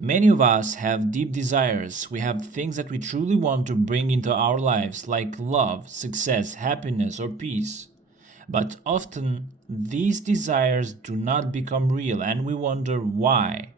Many of us have deep desires. We have things that we truly want to bring into our lives, like love, success, happiness, or peace. But often, these desires do not become real, and we wonder why.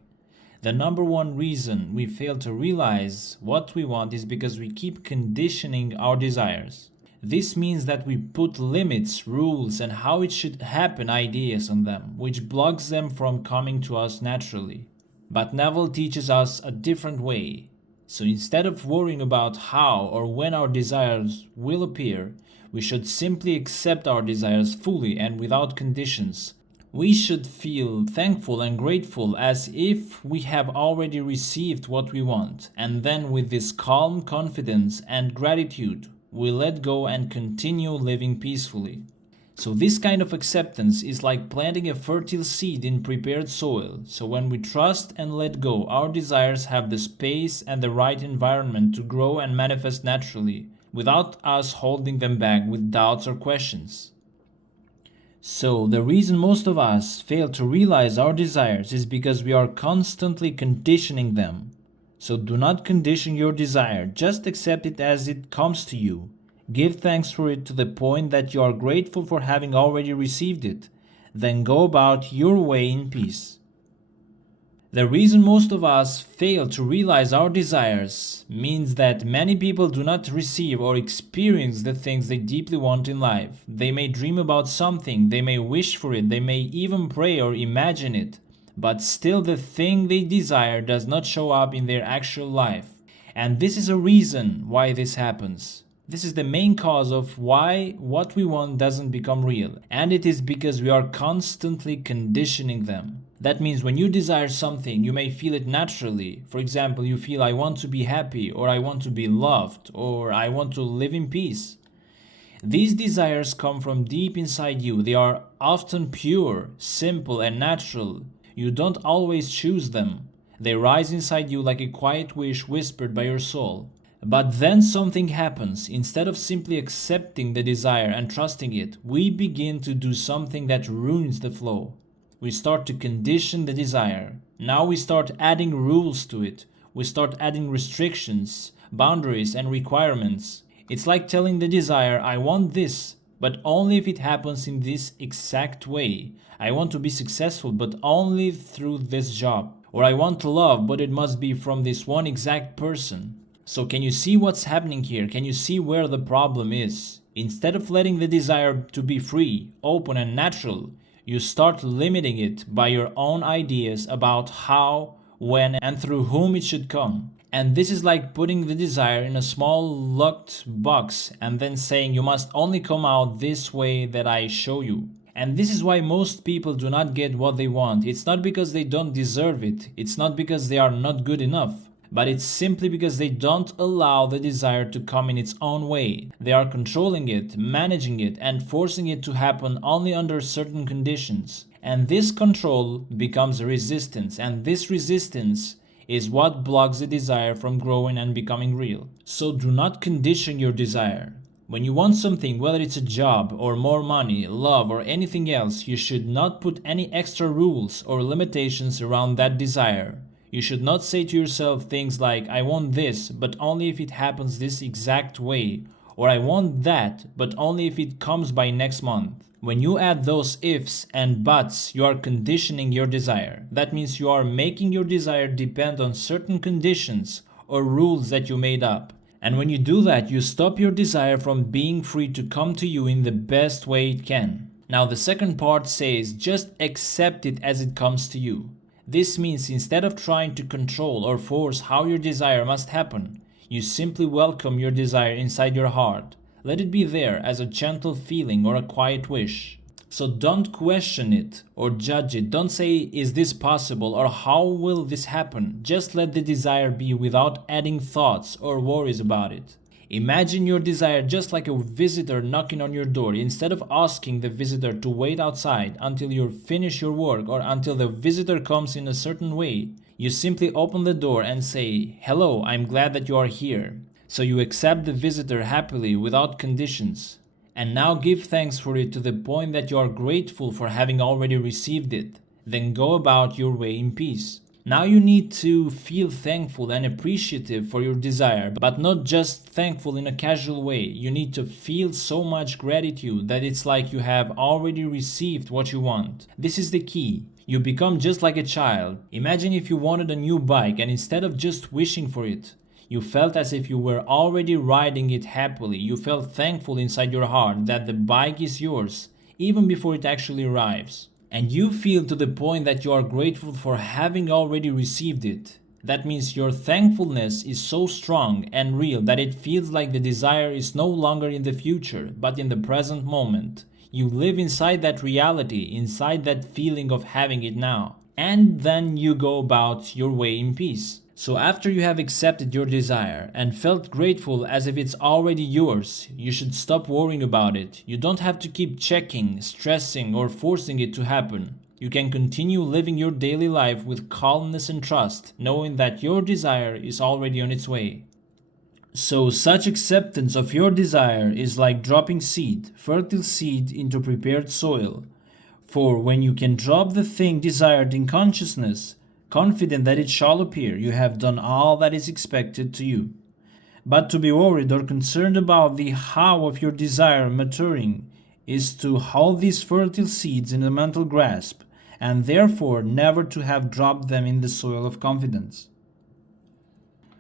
The number one reason we fail to realize what we want is because we keep conditioning our desires. This means that we put limits, rules, and how it should happen ideas on them, which blocks them from coming to us naturally. But Neville teaches us a different way. So instead of worrying about how or when our desires will appear, we should simply accept our desires fully and without conditions. We should feel thankful and grateful as if we have already received what we want, and then with this calm confidence and gratitude, we let go and continue living peacefully. So this kind of acceptance is like planting a fertile seed in prepared soil. So when we trust and let go, our desires have the space and the right environment to grow and manifest naturally, without us holding them back with doubts or questions. So the reason most of us fail to realize our desires is because we are constantly conditioning them. So do not condition your desire, just accept it as it comes to you. Give thanks for it to the point that you are grateful for having already received it. Then go about your way in peace. The reason most of us fail to realize our desires means that many people do not receive or experience the things they deeply want in life. They may dream about something, they may wish for it, they may even pray or imagine it, but still the thing they desire does not show up in their actual life. And this is a reason why this happens. This is the main cause of why what we want doesn't become real, and it is because we are constantly conditioning them. That means when you desire something, you may feel it naturally. For example, you feel I want to be happy, or I want to be loved, or I want to live in peace. These desires come from deep inside you. They are often pure, simple, and natural. You don't always choose them. They rise inside you like a quiet wish whispered by your soul. But then something happens. Instead of simply accepting the desire and trusting it, we begin to do something that ruins the flow. We start to condition the desire. Now we start adding rules to it. We start adding restrictions, boundaries, and requirements. It's like telling the desire, I want this, but only if it happens in this exact way. I want to be successful, but only through this job. Or I want to love, but it must be from this one exact person. So can you see what's happening here? Can you see where the problem is? Instead of letting the desire to be free, open, and natural, you start limiting it by your own ideas about how, when, and through whom it should come. And this is like putting the desire in a small locked box and then saying you must only come out this way that I show you. And this is why most people do not get what they want. It's not because they don't deserve it. It's not because they are not good enough. But it's simply because they don't allow the desire to come in its own way. They are controlling it, managing it, and forcing it to happen only under certain conditions. And this control becomes a resistance, and this resistance is what blocks the desire from growing and becoming real. So do not condition your desire. When you want something, whether it's a job or more money, love, or anything else, you should not put any extra rules or limitations around that desire. You should not say to yourself things like, I want this, but only if it happens this exact way, or I want that, but only if it comes by next month. When you add those ifs and buts, you are conditioning your desire. That means you are making your desire depend on certain conditions or rules that you made up. And when you do that, you stop your desire from being free to come to you in the best way it can. Now the second part says, just accept it as it comes to you. This means instead of trying to control or force how your desire must happen, you simply welcome your desire inside your heart. Let it be there as a gentle feeling or a quiet wish. So don't question it or judge it. Don't say, is this possible or how will this happen? Just let the desire be without adding thoughts or worries about it. Imagine your desire just like a visitor knocking on your door. Instead of asking the visitor to wait outside until you finish your work or until the visitor comes in a certain way, you simply open the door and say, hello, I'm glad that you are here. So you accept the visitor happily without conditions. And now give thanks for it to the point that you are grateful for having already received it. Then go about your way in peace. Now you need to feel thankful and appreciative for your desire, but not just thankful in a casual way. You need to feel so much gratitude that it's like you have already received what you want. This is the key. You become just like a child. Imagine if you wanted a new bike and instead of just wishing for it, you felt as if you were already riding it happily. You felt thankful inside your heart that the bike is yours, even before it actually arrives. And you feel to the point that you are grateful for having already received it. That means your thankfulness is so strong and real that it feels like the desire is no longer in the future, but in the present moment. You live inside that reality, inside that feeling of having it now. And then you go about your way in peace. So after you have accepted your desire and felt grateful as if it's already yours, you should stop worrying about it. You don't have to keep checking, stressing, or forcing it to happen. You can continue living your daily life with calmness and trust, knowing that your desire is already on its way. So such acceptance of your desire is like dropping seed, fertile seed, into prepared soil. For when you can drop the thing desired in consciousness, confident that it shall appear, you have done all that is expected to you. But to be worried or concerned about the how of your desire maturing is to hold these fertile seeds in a mental grasp, and therefore never to have dropped them in the soil of confidence.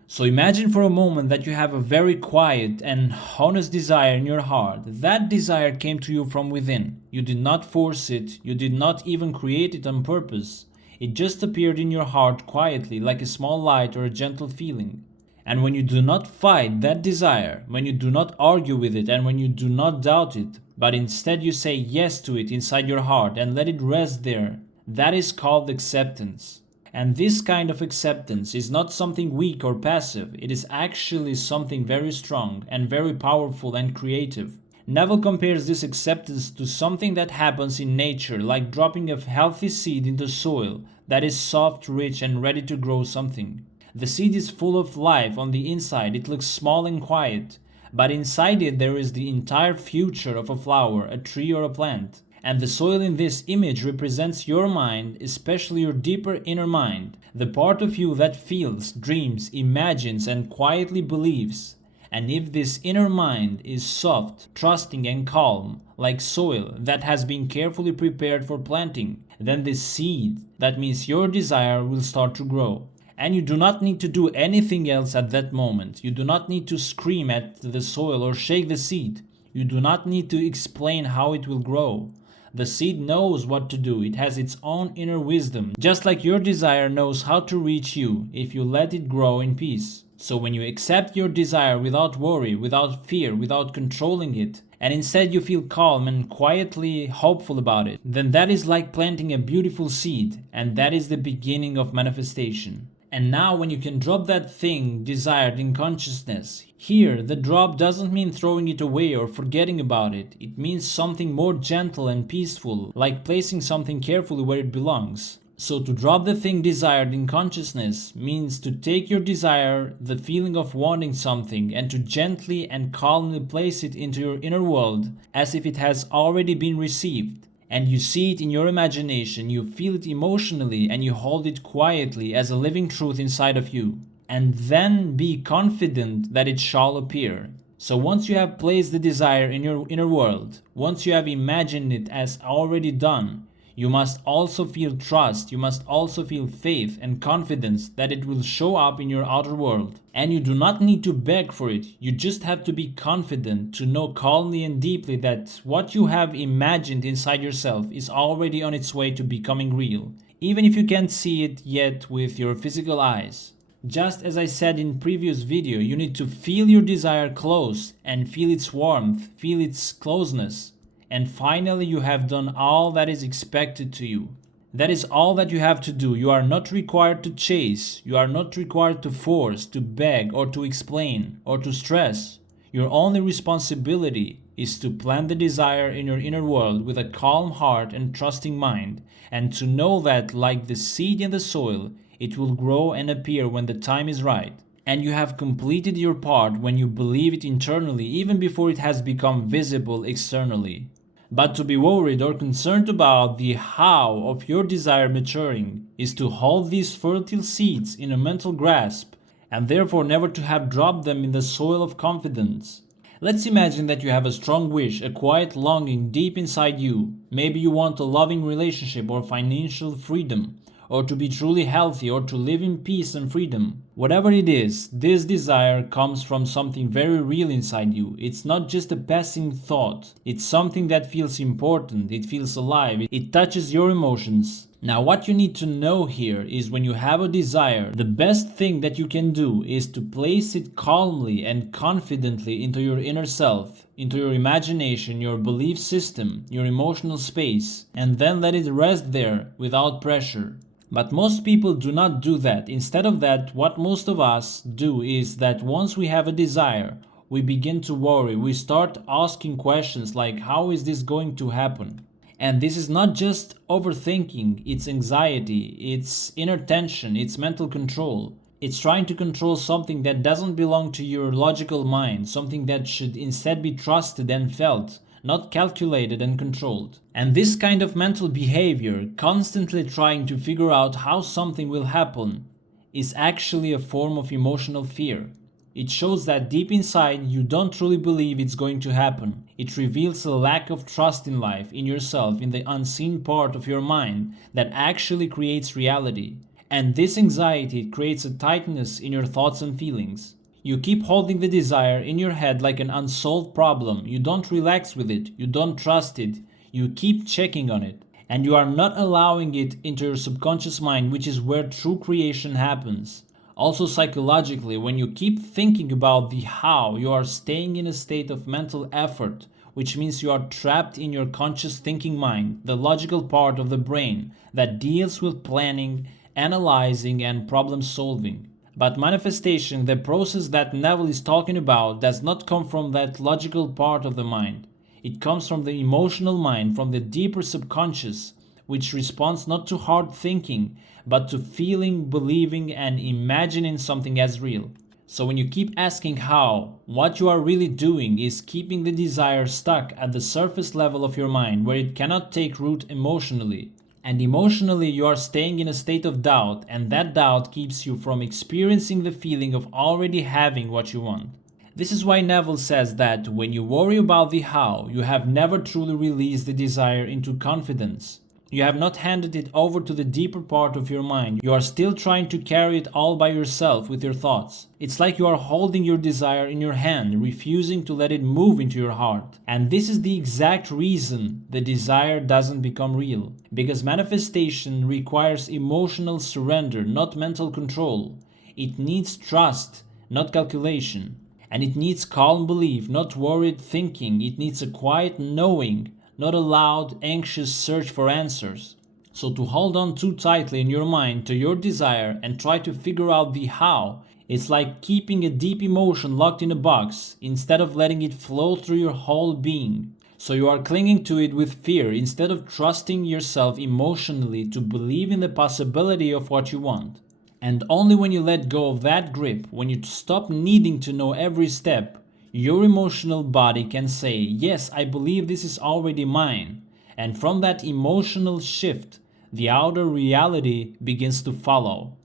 So imagine for a moment that you have a very quiet and honest desire in your heart. That desire came to you from within. You did not force it, you did not even create it on purpose. It just appeared in your heart quietly, like a small light or a gentle feeling. And when you do not fight that desire, when you do not argue with it, and when you do not doubt it, but instead you say yes to it inside your heart and let it rest there, that is called acceptance. And this kind of acceptance is not something weak or passive. It is actually something very strong and very powerful and creative. Neville compares this acceptance to something that happens in nature, like dropping a healthy seed into soil that is soft, rich, and ready to grow something. The seed is full of life on the inside. It looks small and quiet, but inside it there is the entire future of a flower, a tree, or a plant. And the soil in this image represents your mind, especially your deeper inner mind, the part of you that feels, dreams, imagines, and quietly believes. And if this inner mind is soft, trusting, and calm, like soil that has been carefully prepared for planting, then this seed, that means your desire, will start to grow. And you do not need to do anything else at that moment. You do not need to scream at the soil or shake the seed. You do not need to explain how it will grow. The seed knows what to do. It has its own inner wisdom, just like your desire knows how to reach you if you let it grow in peace. So when you accept your desire without worry, without fear, without controlling it, and instead you feel calm and quietly hopeful about it, then that is like planting a beautiful seed, and that is the beginning of manifestation. And now when you can drop that thing desired in consciousness, here the drop doesn't mean throwing it away or forgetting about it. It means something more gentle and peaceful, like placing something carefully where it belongs. So to drop the thing desired in consciousness means to take your desire, the feeling of wanting something, and to gently and calmly place it into your inner world as if it has already been received. And you see it in your imagination, you feel it emotionally, and you hold it quietly as a living truth inside of you. And then be confident that it shall appear. So once you have placed the desire in your inner world, once you have imagined it as already done, you must also feel trust, you must also feel faith and confidence that it will show up in your outer world. And you do not need to beg for it, you just have to be confident to know calmly and deeply that what you have imagined inside yourself is already on its way to becoming real, even if you can't see it yet with your physical eyes. Just as I said in previous video, you need to feel your desire close and feel its warmth, feel its closeness. And finally, you have done all that is expected to you. That is all that you have to do. You are not required to chase. You are not required to force, to beg, or to explain, or to stress. Your only responsibility is to plant the desire in your inner world with a calm heart and trusting mind, and to know that, like the seed in the soil, it will grow and appear when the time is right. And you have completed your part when you believe it internally, even before it has become visible externally. But to be worried or concerned about the how of your desire maturing is to hold these fertile seeds in a mental grasp and therefore never to have dropped them in the soil of confidence. Let's imagine that you have a strong wish, a quiet longing deep inside you. Maybe you want a loving relationship or financial freedom, or to be truly healthy, or to live in peace and freedom. Whatever it is, this desire comes from something very real inside you. It's not just a passing thought. It's something that feels important, it feels alive, it touches your emotions. Now, what you need to know here is when you have a desire, the best thing that you can do is to place it calmly and confidently into your inner self, into your imagination, your belief system, your emotional space, and then let it rest there without pressure. But most people do not do that. Instead of that, what most of us do is that once we have a desire, we begin to worry. We start asking questions like, how is this going to happen? And this is not just overthinking, it's anxiety, it's inner tension, it's mental control. It's trying to control something that doesn't belong to your logical mind, something that should instead be trusted and felt, not calculated and controlled. And this kind of mental behavior, constantly trying to figure out how something will happen, is actually a form of emotional fear. It shows that deep inside you don't truly believe it's going to happen. It reveals a lack of trust in life, in yourself, in the unseen part of your mind that actually creates reality. And this anxiety creates a tightness in your thoughts and feelings. You keep holding the desire in your head like an unsolved problem. You don't relax with it. You don't trust it. You keep checking on it. And you are not allowing it into your subconscious mind, which is where true creation happens. Also psychologically, when you keep thinking about the how, you are staying in a state of mental effort, which means you are trapped in your conscious thinking mind, the logical part of the brain that deals with planning, analyzing, and problem solving. But manifestation, the process that Neville is talking about, does not come from that logical part of the mind. It comes from the emotional mind, from the deeper subconscious, which responds not to hard thinking, but to feeling, believing, and imagining something as real. So when you keep asking how, what you are really doing is keeping the desire stuck at the surface level of your mind, where it cannot take root emotionally. And emotionally you are staying in a state of doubt, and that doubt keeps you from experiencing the feeling of already having what you want. This is why Neville says that when you worry about the how, you have never truly released the desire into confidence. You have not handed it over to the deeper part of your mind. You are still trying to carry it all by yourself with your thoughts. It's like you are holding your desire in your hand, refusing to let it move into your heart. And this is the exact reason the desire doesn't become real. Because manifestation requires emotional surrender, not mental control. It needs trust, not calculation. And it needs calm belief, not worried thinking. It needs a quiet knowing, not a loud, anxious search for answers. So to hold on too tightly in your mind to your desire and try to figure out the how, it's like keeping a deep emotion locked in a box instead of letting it flow through your whole being. So you are clinging to it with fear instead of trusting yourself emotionally to believe in the possibility of what you want. And only when you let go of that grip, when you stop needing to know every step, your emotional body can say, yes, I believe this is already mine. And from that emotional shift, the outer reality begins to follow.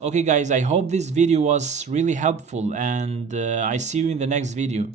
Okay guys, I hope this video was really helpful, and I see you in the next video.